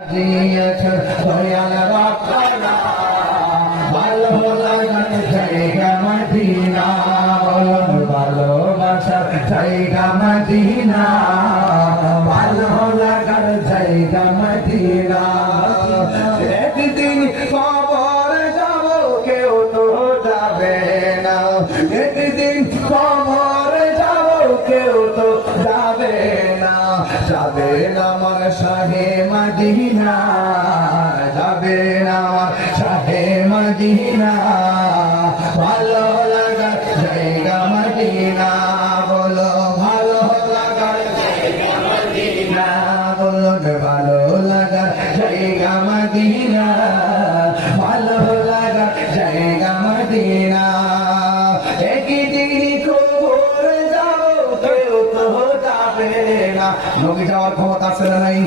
দয়াল রাখনা ভালো লাগার জায়গা মদিনা, ভালোবাসার জায়গা মদিনা, ভালো লাগার জায়গা মদিনা। একদিন কবর যাব কেউ তো যাবে না, একদিন কবর যাব কেউ তো যাবে না, যাবে না আমার শাহে মদিনা, যাবে না আমার শাহে মদিনা, ভালো লাগার জায়গা মদিনা, বলো ভালো লাগার জায়গা মদিনা, বলো ভালো লাগার জায়গা মদিনা, ভালো লাগার জায়গা মদিনা। একদিন কবর যাব কেউ তো যাবে না, নবী যাওয়ার ক্ষমতা আছে না নাই?